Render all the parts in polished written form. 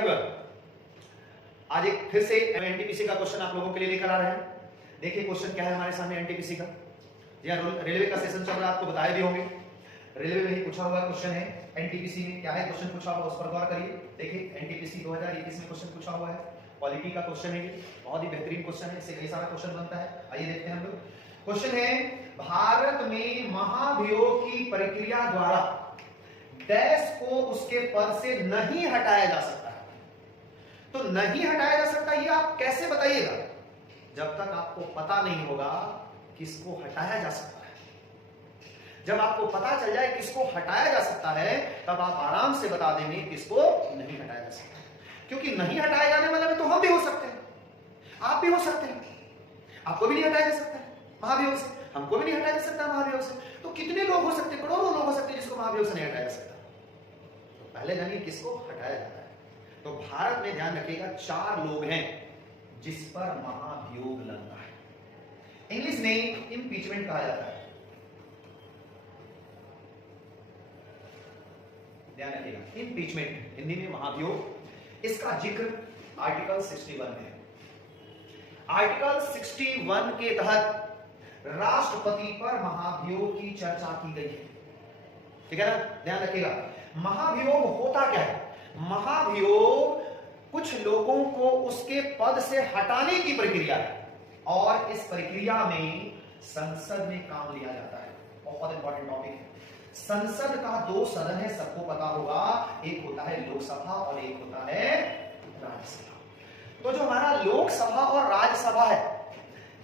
Everyone, आज एक फिर से एनटीपीसी का क्वेश्चन आप लोगों के लिए लेकर आ रहे हैं। देखिए क्वेश्चन क्या है हमारे सामने एनटीपीसी का। यहाँ रेलवे का सेशन चल रहा है, आपको बताए भी होंगे। रेलवे में ही पूछा हुआ क्वेश्चन है। एनटीपीसी में क्या है क्वेश्चन पूछा हुआ, उस पर गौर करिए। देखिए एनटीपीसी 2021 में क्वेश्चन पूछा हुआ है, पॉलिटी का क्वेश्चन है। ये बहुत ही बेहतरीन क्वेश्चन है, इससे कई सारा क्वेश्चन बनता है। आइए देखते हैं हम लोग। क्वेश्चन है, भारत में महाभियोग की प्रक्रिया द्वारा डैश को उसके पद से नहीं हटाया जा सकता है। तो नहीं हटाया जा सकता, ये आप कैसे बताइएगा? जब तक आपको पता नहीं होगा किसको हटाया जा सकता है। जब आपको पता चल जाए किसको हटाया जा सकता है, तब आप आराम से बता देंगे किसको नहीं हटाया जा सकता। क्योंकि नहीं हटाए जाने वाला तो हम भी हो सकते हैं, आप भी हो सकते हैं। आपको भी नहीं हटाया जा सकता है महाभियोग से, हमको भी नहीं हटाया जा सकता महाभियोग से। तो कितने लोग हो सकते हैं, करोड़ों लोग हो सकते हैं जिसको महाभियोग से नहीं हटाया जा सकता। तो पहले जानिए किसको हटाया जाता है। तो भारत में ध्यान रखिएगा 4 लोग हैं जिस पर महाभियोग लगता है। इंग्लिश में इंपीचमेंट कहा जाता है। ध्यान रखिएगा, इंपीचमेंट हिंदी में महाभियोग। इसका जिक्र आर्टिकल 61 में है। आर्टिकल 61 के तहत राष्ट्रपति पर महाभियोग की चर्चा की गई है। ठीक है ना, ध्यान रखिएगा। महाभियोग होता क्या है? महाभियोग कुछ लोगों को उसके पद से हटाने की प्रक्रिया है, और इस प्रक्रिया में संसद में काम लिया जाता है। बहुत इंपॉर्टेंट टॉपिक है। संसद का 2 सदन है, सबको पता होगा। एक होता है लोकसभा और एक होता है राज्यसभा। तो जो हमारा लोकसभा और राज्यसभा है,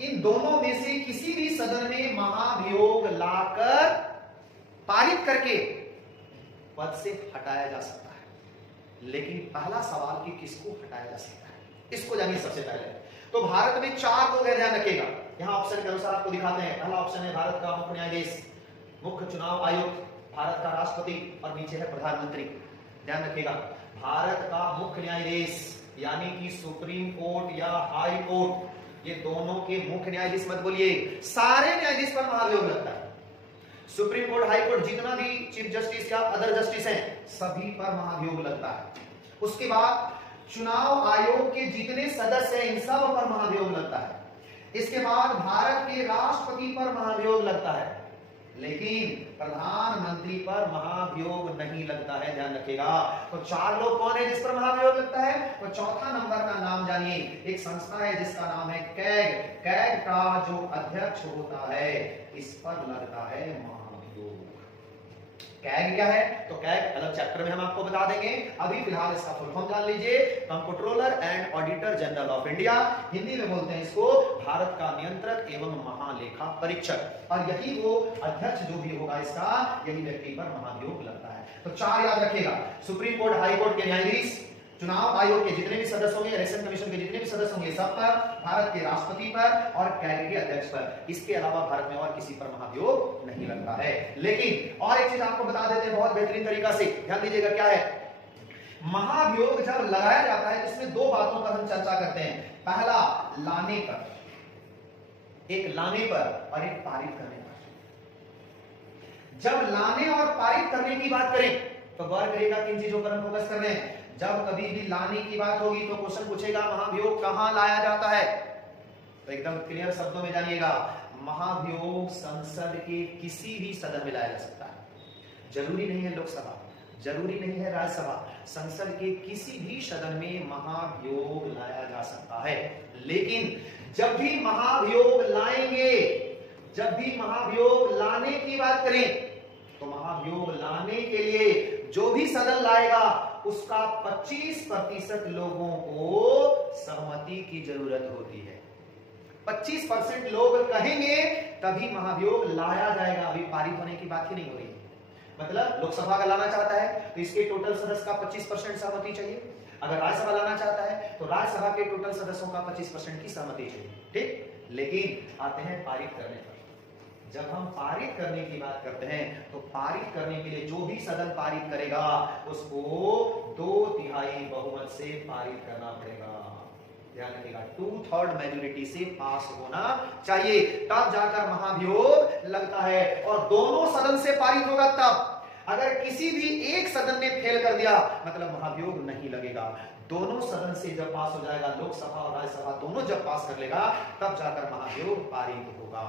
इन दोनों में से किसी भी सदन में महाभियोग लाकर पारित करके पद से हटाया जा सकता है। लेकिन पहला सवाल कि किसको हटाया जा सकता है, इसको जानिए सबसे पहले। तो भारत में 4 लोग हैं, ध्यान रखिएगा। यहां ऑप्शन के अनुसार आपको दिखाते हैं। पहला ऑप्शन है भारत का मुख्य न्यायाधीश, मुख्य चुनाव आयुक्त, भारत का राष्ट्रपति, और नीचे है प्रधानमंत्री। ध्यान रखिएगा, भारत का मुख्य न्यायाधीश यानी कि सुप्रीम कोर्ट या हाई कोर्ट, ये दोनों के मुख्य न्यायाधीश मत बोलिए, सारे न्यायाधीश पर महाभियोग लगता है। सुप्रीम कोर्ट, हाई कोर्ट, जितना भी चीफ जस्टिस या अदर जस्टिस हैं, सभी पर महाभियोग लगता है। उसके बाद चुनाव आयोग के जितने सदस्य हैं, इन सब पर महाभियोग लगता है। इसके बाद भारत के राष्ट्रपति पर महाभियोग लगता है, लेकिन प्रधानमंत्री पर महाभियोग नहीं लगता है। ध्यान रखिएगा। तो 4 लोग कौन है जिस पर महाभियोग लगता है? तो चौथा नंबर का नाम जानिए। एक संस्था है जिसका नाम है कैग। कैग का जो अध्यक्ष होता है, इस पर लगता है महाभियोग। कैग क्या है? तो कैग अलग चैप्टर में हम आपको बता देंगे। अभी फिलहाल इसका फुल फॉर्म जान लीजिए, comptroller and auditor general of India. Hindi में बोलते हैं इसको भारत का नियंत्रक एवं महालेखा परीक्षक। और यही वो अध्यक्ष जो भी होगा इसका, यही व्यक्ति पर महाभियोग लगता है। तो 4 याद रखिएगा, सुप्रीम कोर्ट, हाई कोर्ट के न्यायाधीश, चुनाव आयोग के जितने भी सदस्य होंगे, इलेक्शन कमीशन के जितने भी सदस्य होंगे, सब पर, भारत के राष्ट्रपति पर और कैग के अध्यक्ष पर। इसके अलावा भारत में और किसी पर महाभियोग नहीं लगता है। लेकिन और एक चीज आपको बता देते हैं बहुत बेहतरीन तरीका से, ध्यान दीजिएगा। क्या है? महाभियोग जब लगाया जाता है, इसमें 2 बातों पर हम चर्चा करते हैं। पहला लाने पर, एक लाने पर और एक पारित करने पर। जब लाने और पारित करने की बात करें तो गौर करिएगा किन चीजों पर हम फोकस कर रहे हैं। जब कभी भी लाने की बात होगी तो क्वेश्चन पूछेगा महाभियोग कहां लाया जाता है। तो एकदम क्लियर शब्दों में जानिएगा, महाभियोग संसद के किसी भी सदन में लाया जा सकता है। जरूरी नहीं है लोकसभा, जरूरी नहीं है राज्यसभा, संसद के किसी भी सदन में महाभियोग लाया जा सकता है। लेकिन जब भी महाभियोग लाएंगे, जब भी महाभियोग लाने की बात करें, तो महाभियोग लाने के लिए जो भी सदन लाएगा उसका 25% लोगों को सहमति की जरूरत होती है। 25% लोग कहेंगे तभी महाभियोग लाया जाएगा। अभी पारित होने की बात ही नहीं हो रही है। मतलब लोकसभा का लाना चाहता है तो इसके टोटल सदस्य का 25% सहमति चाहिए। अगर राज्यसभा लाना चाहता है तो राज्यसभा के टोटल सदस्यों का 25% की सहमति चाहिए। ठीक, लेकिन आते हैं पारित करने पर। जब हम पारित करने की बात करते हैं तो पारित करने के लिए जो भी सदन पारित करेगा उसको 2/3 बहुमत से पारित करना पड़ेगा। ध्यान रखिएगा, 2/3 मेजोरिटी से पास होना चाहिए, तब जाकर महाभियोग लगता है। और दोनों सदन से पारित होगा तब। अगर किसी भी एक सदन ने फेल कर दिया मतलब महाभियोग नहीं लगेगा। दोनों सदन से जब पास हो जाएगा, लोकसभा और राज्यसभा दोनों जब पास कर लेगा तब जाकर महाभियोग पारित होगा।